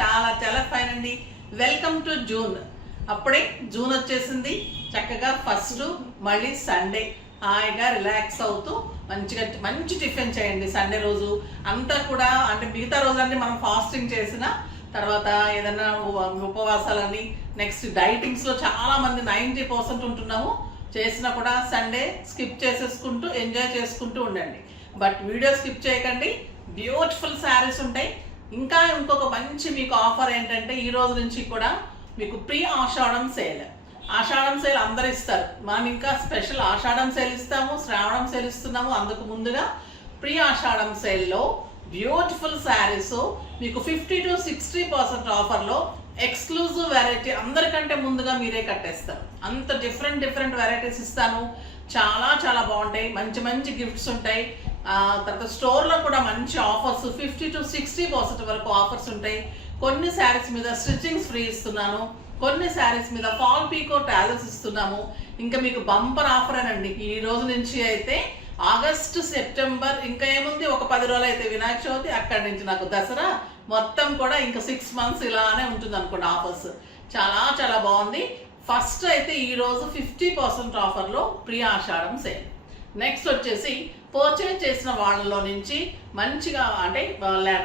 చాలా చాలా ఫైన్ అండి. Welcome to June. అప్పుడే జూన్ వచ్చేసింది. చక్కగా ఫస్ట్ మళ్ళీ సండే హాయిగా రిలాక్స్ అవుతూ మంచిగా మంచి టిఫిన్ చేయండి. సండే రోజు అంతా కూడా అంటే మిగతా రోజులన్నీ మనం ఫాస్టింగ్ చేసిన తర్వాత ఏదైనా ఉపవాసాలని నెక్స్ట్ డైటింగ్స్లో చాలా మంది 90% ఉంటున్నాము. చేసినా కూడా సండే స్కిప్ చేసేసుకుంటూ ఎంజాయ్ చేసుకుంటూ ఉండండి. బట్ వీడియో స్కిప్ చేయకండి. బ్యూటిఫుల్ శారీస్ ఉంటాయి. ఇంకా ఇంకొక మంచి మీకు ఆఫర్ ఏంటంటే ఈ రోజు నుంచి కూడా మీకు ప్రీ ఆషాఢం సేల్. ఆషాఢం సేల్ అందరు ఇస్తారు, మనం ఇంకా స్పెషల్ ఆషాఢం సేల్ ఇస్తాము, శ్రావణం సేల్ ఇస్తున్నాము. అందుకు ముందుగా ప్రీ ఆషాఢం సేల్లో బ్యూటిఫుల్ శారీస్ మీకు 50 to 60% ఆఫర్లో ఎక్స్క్లూజివ్ వెరైటీ అందరికంటే ముందుగా మీరే కట్టేస్తారు. అంత డిఫరెంట్ వెరైటీస్ ఇస్తాను. చాలా చాలా బాగుంటాయి. మంచి మంచి గిఫ్ట్స్ ఉంటాయి. తర్వాత స్టోర్లో కూడా మంచి ఆఫర్స్ 50 to 60% వరకు ఆఫర్స్ ఉంటాయి. కొన్ని శారీస్ మీద స్టిచ్చింగ్స్ ఫ్రీ ఇస్తున్నాను, కొన్ని శారీస్ మీద ఫాల్ పీకో టాజల్స్ ఇస్తున్నాము. ఇంకా మీకు బంపర్ ఆఫర్ అనండి ఈ రోజు నుంచి అయితే ఆగస్టు సెప్టెంబర్ ఇంకా ఏముంది, ఒక 10 రోజులు అయితే వినాయక చవితి, అక్కడి నుంచి నాకు దసరా, మొత్తం కూడా ఇంకా 6 months ఇలానే ఉంటుంది అనుకోండి ఆఫర్స్. చాలా చాలా బాగుంది. ఫస్ట్ అయితే ఈరోజు 50% ఆఫర్లో ప్రీ ఆషాఢం సేల్. నెక్స్ట్ వచ్చేసి పర్చేజ్ చేసిన వాళ్ళలో నుంచి మంచిగా అంటే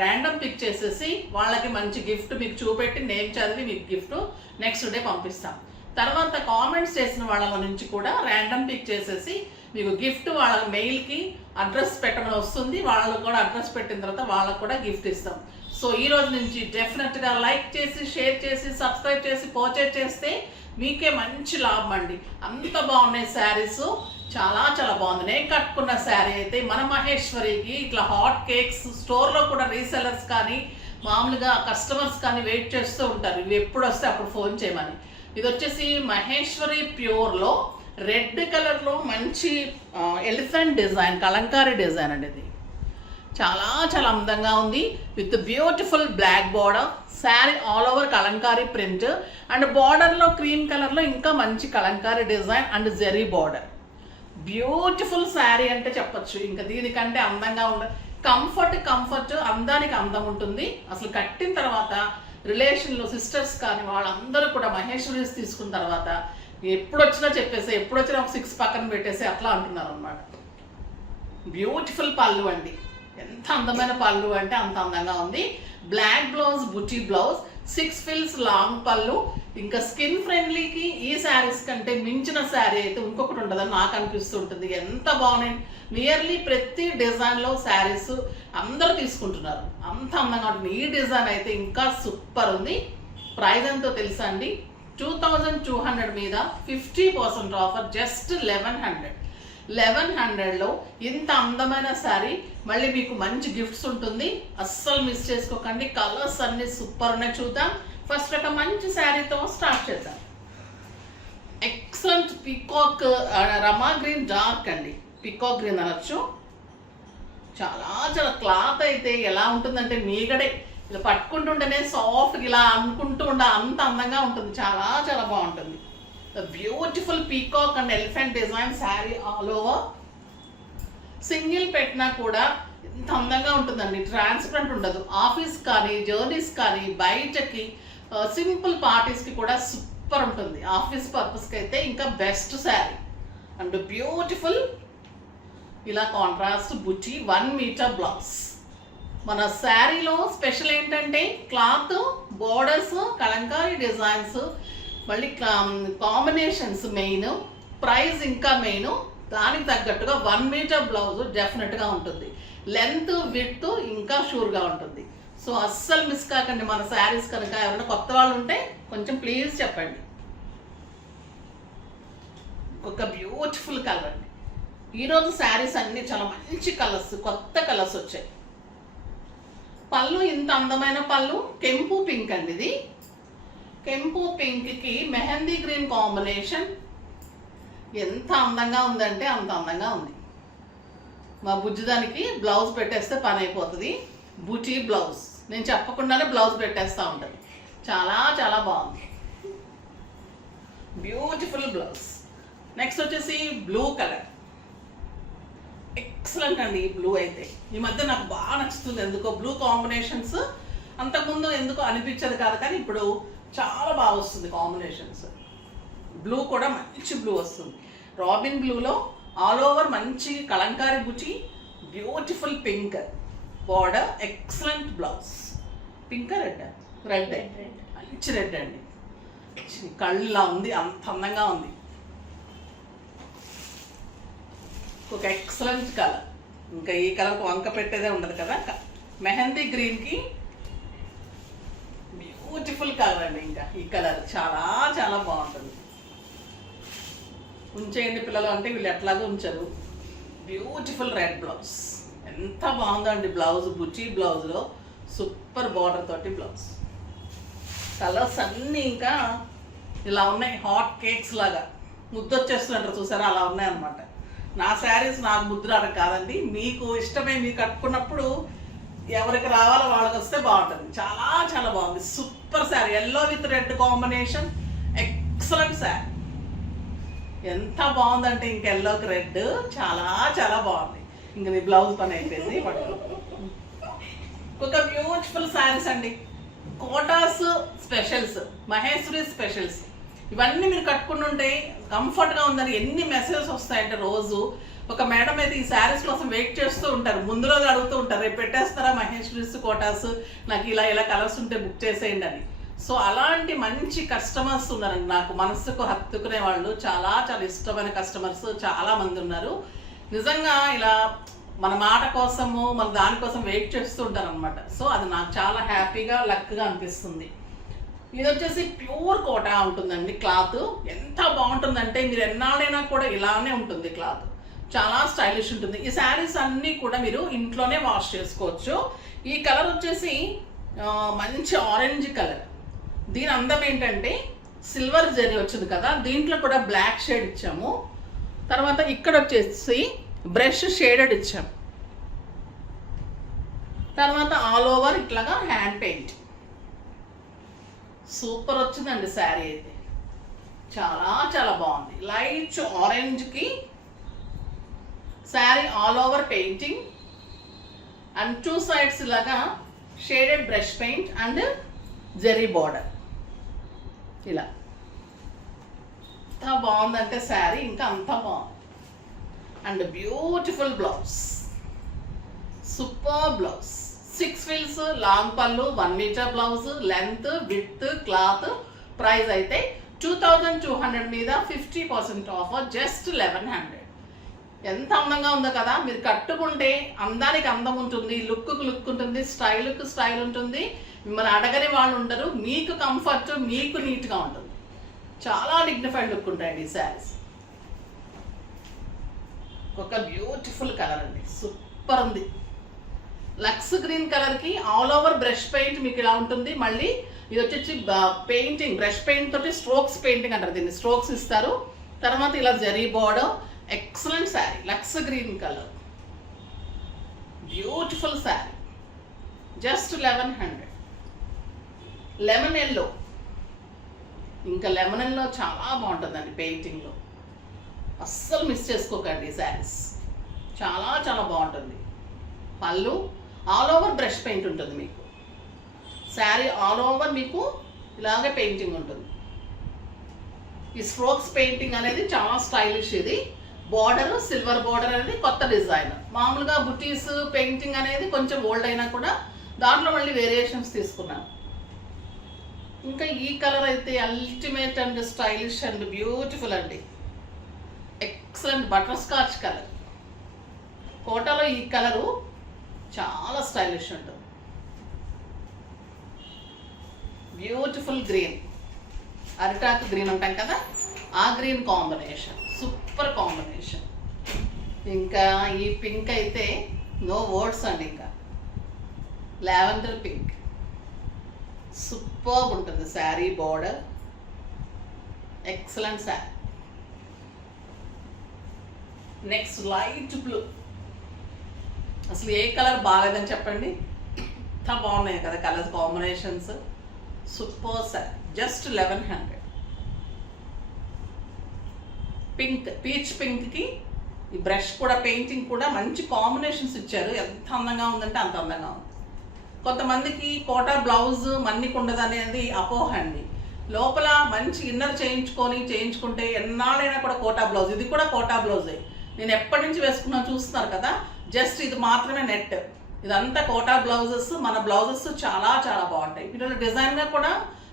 ర్యాండమ్ పిక్ చేసేసి వాళ్ళకి మంచి గిఫ్ట్ మీకు చూపెట్టి నేమ్ చదివి మీకు గిఫ్ట్ నెక్స్ట్ డే పంపిస్తాం. తర్వాత కామెంట్స్ చేసిన వాళ్ళలో నుంచి కూడా ర్యాండమ్ పిక్ చేసేసి మీకు గిఫ్ట్ వాళ్ళ మెయిల్కి అడ్రస్ పెట్టమని వస్తుంది. వాళ్ళకు కూడా అడ్రస్ పెట్టిన తర్వాత వాళ్ళకు కూడా గిఫ్ట్ ఇస్తాం. సో ఈ రోజు నుంచి డెఫినెట్గా లైక్ చేసి షేర్ చేసి సబ్స్క్రైబ్ చేసి పర్చేజ్ చేస్తే మీకే మంచి లాభం అండి. అంత బాగున్నాయి శారీస్, చాలా చాలా బాగుంది. నేను కట్టుకున్న శారీ అయితే మన మహేశ్వరికి ఇట్లా హాట్ కేక్స్ స్టోర్లో కూడా రీసెలర్స్ కానీ మామూలుగా కస్టమర్స్ కానీ వెయిట్ చేస్తూ ఉంటారు, ఇవి ఎప్పుడు వస్తే అప్పుడు ఫోన్ చేయమని. ఇది వచ్చేసి మహేశ్వరి ప్యూర్లో రెడ్ కలర్లో మంచి ఎలిఫెంట్ డిజైన్ కలంకారీ డిజైన్ అండి. ఇది చాలా చాలా అందంగా ఉంది. With beautiful black border, saree all over kalamkari print and బార్డర్లో క్రీమ్ కలర్లో ఇంకా మంచి kalamkari design and zari border. Beautiful saree అంటే చెప్పచ్చు. ఇంకా దీనికంటే అందంగా ఉండదు. కంఫర్ట్ అందానికి అందం ఉంటుంది. అసలు కట్టిన తర్వాత రిలేషన్లో సిస్టర్స్ కానీ వాళ్ళందరూ కూడా మహేశ్వరీస్ తీసుకున్న తర్వాత ఎప్పుడు వచ్చినా చెప్పేసి ఎప్పుడు వచ్చినా ఒక 6 పక్కన పెట్టేసి అట్లా అంటున్నారు అనమాట. బ్యూటిఫుల్ పళ్ళు అండి, ఎంత అందమైన పళ్ళు అంటే అంత అందంగా ఉంది. బ్లాక్ బ్లౌజ్, బుటీ బ్లౌజ్, 6 ఫిల్స్ లాంగ్ పళ్ళు. ఇంకా స్కిన్ ఫ్రెండ్లీకి ఈ శారీస్ కంటే మించిన శారీ అయితే ఇంకొకటి ఉండదని నాకు అనిపిస్తుంటుంది. ఎంత బాగున్నాయి. నియర్లీ ప్రతి డిజైన్లో శారీస్ అందరూ తీసుకుంటున్నారు, అంత అందంగా ఉంటుంది. ఈ డిజైన్ అయితే ఇంకా సూపర్ ఉంది. ప్రైస్ ఎంతో తెలుసా అండి? 2200 మీద 50% ఆఫర్, జస్ట్ 1100లో ఇంత అందమైన శారీ. మళ్ళీ మీకు మంచి గిఫ్ట్స్ ఉంటుంది, అస్సలు మిస్ చేసుకోకండి. కలర్స్ అన్ని సూపర్ ఉన్నాయి. చూద్దాం. ఫస్ట్ ఒక మంచి శారీతో స్టార్ట్ చేద్దాం. ఎక్సలెంట్ పీకాక్ రమా గ్రీన్ డార్క్ అండి, పీకాక్ గ్రీన్ అనొచ్చు. చాలా చాలా క్లాత్ అయితే ఎలా ఉంటుందంటే మీగడే ఇలా పట్టుకుంటుంటేనే సాఫ్ట్గా ఇలా అనుకుంటూ అంత అందంగా ఉంటుంది. చాలా చాలా బాగుంటుంది. Beautiful peacock and elephant design sari all over. Single పెట్టినా కూడా ఎంత అందంగా ఉంటుందండి. ట్రాన్స్పరెంట్ ఉండదు. ఆఫీస్ కానీ జర్నీస్ కానీ బయటకి సింపుల్ పార్టీస్కి కూడా సూపర్ ఉంటుంది. ఆఫీస్ పర్పస్కి అయితే ఇంకా బెస్ట్ శారీ అండ్ బ్యూటిఫుల్ ఇలా కాంట్రాస్ట్ బుటీ 1 మీటర్ బ్లౌజ్. మన శారీలో స్పెషల్ ఏంటంటే క్లాత్, బోర్డర్స్, కలంకారీ డిజైన్స్, మళ్ళీ కాంబినేషన్స్ మెయిన్, ప్రైస్ ఇంకా మెయిన్. దానికి తగ్గట్టుగా 1 మీటర్ బ్లౌజ్ డెఫినెట్గా ఉంటుంది. లెంత్ విడ్త్ ఇంకా షూర్గా ఉంటుంది. సో అస్సలు మిస్ కాకండి మన శారీస్. కనుక ఎవరైనా కొత్త వాళ్ళు ఉంటే కొంచెం ప్లీజ్ చెప్పండి. ఒక బ్యూటిఫుల్ కలర్ అండి. ఈరోజు శారీస్ అన్నీ చాలా మంచి కలర్స్, కొత్త కలర్స్ వచ్చాయి. పళ్ళు ఇంత అందమైన పళ్ళు, కెంపు పింక్ అండి. ఇది కెంపు పింక్కి మెహందీ గ్రీన్ కాంబినేషన్. ఎంత అందంగా ఉందంటే అంత అందంగా ఉంది. మా బుజ్జిదానికి బ్లౌజ్ పెట్టేస్తే పని అయిపోతుంది. బుటీ బ్లౌజ్ నేను చెప్పకుండానే బ్లౌజ్ పెట్టేస్తూ ఉంటుంది. చాలా చాలా బాగుంది. Beautiful blouse. నెక్స్ట్ వచ్చేసి బ్లూ కలర్. ఎక్సలెంట్ అండి ఈ బ్లూ అయితే. ఈ మధ్య నాకు బాగా నచ్చుతుంది ఎందుకో. బ్లూ కాంబినేషన్స్ అంతకుముందు ఎందుకు అనిపించదు కాదు, కానీ ఇప్పుడు చాలా బాగా వస్తుంది కాంబినేషన్స్. బ్లూ కూడా మంచి బ్లూ వస్తుంది, రాబిన్ బ్లూలో ఆల్ ఓవర్ మంచి Kalamkari Buchi, beautiful pink border, excellent blouse. Pink red, red మంచి రెడ్ అండి, కళ్ళలా ఉంది, అంత అందంగా ఉంది. ఒక ఎక్సలెంట్ కలర్, ఇంకా ఈ కలర్కి వంక పెట్టేదే ఉండదు కదా. మెహందీ గ్రీన్కి బ్యూటిఫుల్ కలర్ అండి, ఇంకా ఈ కలర్ చాలా చాలా బాగుంటుంది. ఉంచేయండి పిల్లలు అంటే వీళ్ళు ఎట్లాగో ఉంచరు. బ్యూటిఫుల్ రెడ్ బ్లౌజ్, ఎంత బాగుందో అండి బ్లౌజ్, బుచి బ్లౌజ్లో సూపర్ బార్డర్ తోటి బ్లౌజ్. కలర్స్ అన్నీ ఇంకా ఇలా ఉన్నాయి, హాట్ కేక్స్ లాగా ముద్దొచ్చేస్తుంటారు చూసారా, అలా ఉన్నాయన్నమాట. నా శారీస్ నాకు ముద్ర కాదండి, మీకు ఇష్టమే, మీరు కట్టుకున్నప్పుడు ఎవరికి రావాలో వాళ్ళకి వస్తే బాగుంటుంది. చాలా చాలా బాగుంది, super sari. Yellow with red combination, excellent sari. ఎంత బాగుందంటే ఇంక ఎల్లోకి రెడ్ చాలా చాలా బాగుంది. ఇంక మీ బ్లౌజ్ పని అయిపోయింది. ఒక బ్యూటిఫుల్ శారీస్ అండి, కోటాస్ స్పెషల్స్, మహేశ్వరి స్పెషల్స్. ఇవన్నీ మీరు కట్టుకుని ఉంటే కంఫర్ట్గా ఉందని ఎన్ని మెసేజెస్ వస్తాయంటే రోజు. ఒక మేడం అయితే ఈ శారీస్ కోసం వెయిట్ చేస్తూ ఉంటారు, ముందు రోజు అడుగుతూ ఉంటారు, రేపు పెట్టేస్తారా మహేశ్వరీస్ కోటాస్, నాకు ఇలా ఇలా కలర్స్ ఉంటే బుక్ చేసేయండి అని. సో అలాంటి మంచి కస్టమర్స్ ఉన్నారండి, నాకు మనసుకు హత్తుకునే వాళ్ళు, చాలా చాలా ఇష్టమైన కస్టమర్స్ చాలా మంది ఉన్నారు. నిజంగా ఇలా మన మాట కోసము మన దానికోసం వెయిట్ చేస్తూ ఉంటారు అనమాట. సో అది నాకు చాలా హ్యాపీగా లక్గా అనిపిస్తుంది. ఇది వచ్చేసి ప్యూర్ కోటా ఉంటుందండి, క్లాత్ ఎంత బాగుంటుందంటే మీరు ఎన్నాళ్ళైనా కూడా ఇలానే ఉంటుంది క్లాత్, చాలా స్టైలిష్ ఉంటుంది. ఈ శారీస్ అన్నీ కూడా మీరు ఇంట్లోనే వాష్ చేసుకోవచ్చు. ఈ కలర్ వచ్చేసి మంచి ఆరెంజ్ కలర్. దీని అందం ఏంటంటే సిల్వర్ జరీ వచ్చింది కదా, దీంట్లో కూడా బ్లాక్ షేడ్ ఇచ్చాము. తర్వాత ఇక్కడ వచ్చేసి బ్రష్ షేడెడ్ ఇచ్చాము. తర్వాత ఆల్ ఓవర్ ఇట్లాగా హ్యాండ్ పెయింట్. సూపర్ వచ్చిందండి శారీ అయితే, చాలా చాలా బాగుంది. లైట్ ఆరెంజ్కి sari all over painting and two sides ఇలాగా షేడెడ్ brush paint and zari border. ఇలా ఎంత బాగుందంటే శారీ, ఇంకా అంత బాగుంది. And beautiful blouse, super blouse, 6 ఫిల్స్, లాంగ్ పళ్ళు, 1 metre blouse, length, width, cloth. Price అయితే 2200 మీద 50% ఆఫర్, జస్ట్ 1100. ఎంత అందంగా ఉందో కదా, మీరు కట్టుకుంటే అందానికి అందం ఉంటుంది, లుక్కు లుక్ ఉంటుంది, స్టైల్కు స్టైల్ ఉంటుంది, మిమ్మల్ని అడగని వాళ్ళు ఉండరు, మీకు కంఫర్ట్, మీకు నీట్గా ఉంటుంది, చాలా డిగ్నిఫైడ్ లుక్ ఉంటాయండి ఈ శారీస్. ఒక బ్యూటిఫుల్ కలర్ అండి, సూపర్ ఉంది. లక్స్ గ్రీన్ కలర్కి ఆల్ ఓవర్ బ్రష్ పెయింట్ మీకు ఇలా ఉంటుంది. మళ్ళీ ఇది వచ్చేసి పెయింటింగ్, బ్రష్ పెయింట్ తోటి స్ట్రోక్స్ పెయింటింగ్ అంటారు దీన్ని, స్ట్రోక్స్ ఇస్తారు. తర్వాత ఇలా zari border, excellent saree, lux green colour, beautiful saree, just 1100. Lemon yellow, ఇంకా లెమన్ ఎల్లో చాలా బాగుంటుందండి పెయింటింగ్లో, అస్సలు మిస్ చేసుకోకండి ఈ శారీస్, చాలా చాలా బాగుంటుంది. పళ్ళు ఆల్ ఓవర్ బ్రష్ పెయింట్ ఉంటుంది మీకు, శారీ ఆల్ ఓవర్ మీకు ఇలాగే పెయింటింగ్ ఉంటుంది. ఈ స్ట్రోక్స్ పెయింటింగ్ అనేది చాలా స్టైలిష్. ఇది బార్డర్, సిల్వర్ బార్డర్ అనేది కొత్త డిజైన్. మామూలుగా బుటీస్ పెయింటింగ్ అనేది కొంచెం ఓల్డ్ అయినా కూడా దాంట్లో మళ్ళీ వేరియేషన్స్ తీసుకున్నాను. ఇంకా ఈ కలర్ అయితే ultimate and stylish and beautiful అండి, ఎక్సలెంట్ బటర్ స్కాచ్ కలర్. కోటాలో ఈ కలరు చాలా స్టైలిష్ ఉంటుంది. బ్యూటిఫుల్ గ్రీన్, అరిటాకు గ్రీన్ అంటాం కదా, ఆ గ్రీన్ కాంబినేషన్, సూపర్ కాంబినేషన్. ఇంకా ఈ పింక్ అయితే నో వర్డ్స్ అండి, ఇంకా లావెండర్ పింక్ సూపర్ ఉంటుంది. Sari border excellent sari. Next light blue, అసలు ఏ కలర్ బాగాలేదని చెప్పండి, ఎంత బాగున్నాయి కదా colours combinations, super sari, just 1100. Pink, peach పింక్కి ఈ బ్రష్ కూడా పెయింటింగ్ కూడా మంచి కాంబినేషన్స్ ఇచ్చారు, ఎంత అందంగా ఉందంటే అంత అందంగా ఉంది. కొంతమందికి కోటా బ్లౌజ్ మన్నికి ఉండదు అనేది అపోహ అండి. లోపల మంచి ఇన్నర్ చేయించుకుంటే ఎన్నాళ్ళైనా కూడా కోటా బ్లౌజ్. ఇది కూడా కోటా బ్లౌజే. నేను ఎప్పటి నుంచి వేసుకున్నా చూస్తున్నారు కదా, జస్ట్ ఇది మాత్రమే నెట్. ఇదంతా కోటా బ్లౌజెస్. మన బ్లౌజెస్ చాలా చాలా బాగుంటాయి. వీటిలో డిజైన్గా కూడా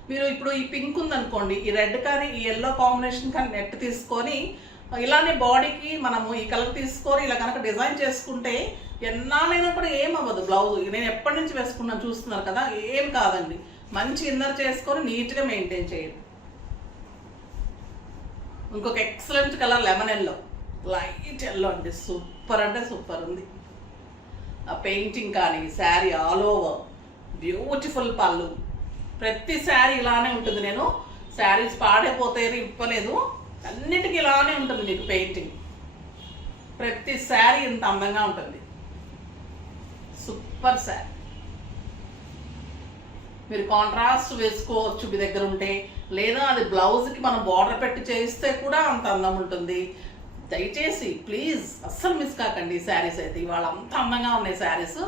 మీరు ఇప్పుడు ఈ పింక్ ఉందనుకోండి, ఈ రెడ్ కానీ ఈ ఎల్లో కాంబినేషన్ కానీ నెట్ తీసుకొని ఇలానే బాడీకి మనము ఈ కలర్ తీసుకొని ఇలా కనుక డిజైన్ చేసుకుంటే ఎన్నాళ్ళైనా కూడా ఏం అవ్వదు బ్లౌజ్. నేను ఎప్పటి నుంచి వేసుకున్నాను చూస్తున్నారు కదా, ఏం కాదండి. మంచి ఇన్నర్ చేసుకొని నీట్గా మెయింటైన్ చేయండి. ఇంకొక excellent colour lemon yellow, light yellow అండి. సూపర్ అంటే సూపర్ ఉంది. ఆ పెయింటింగ్ కానీ శారీ ఆల్ ఓవర్ బ్యూటిఫుల్ పళ్ళు. ప్రతి శారీ ఇలానే ఉంటుంది. నేను శారీస్ పాడైపోతాయని ఇవ్వలేదు, అన్నిటికీ ఇలానే ఉంటుంది మీకు పెయింటింగ్. ప్రతి శారీ ఇంత అందంగా ఉంటుంది. సూపర్ శారీ. మీరు కాంట్రాస్ట్ వేసుకోవచ్చు మీ దగ్గర ఉంటే, లేదా అది బ్లౌజ్కి మనం బార్డర్ పెట్టి చేయిస్తే కూడా అంత అందం ఉంటుంది. దయచేసి ప్లీజ్ అస్సలు మిస్ కాకండి ఈ శారీస్ అయితే. ఇవాళ అంత అందంగా ఉన్నాయి శారీస్.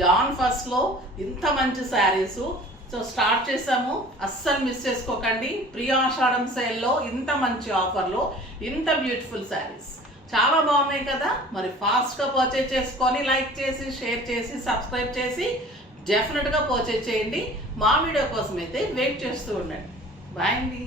జాన్ ఫస్ట్లో ఇంత మంచి శారీస్. సో స్టార్ట్ చేసాము, అస్సలు మిస్ చేసుకోకండి. ప్రీ ఆషాఢం సేల్లో ఇంత మంచి ఆఫర్లో ఇంత బ్యూటిఫుల్ శారీస్ చాలా బాగున్నాయి కదా. మరి ఫాస్ట్గా పర్చేజ్ చేసుకొని లైక్ చేసి షేర్ చేసి సబ్స్క్రైబ్ చేసి డెఫినెట్గా పర్చేజ్ చేయండి. మా వీడియో కోసం అయితే వెయిట్ చేస్తూ ఉండండి. బాయ్ అండి.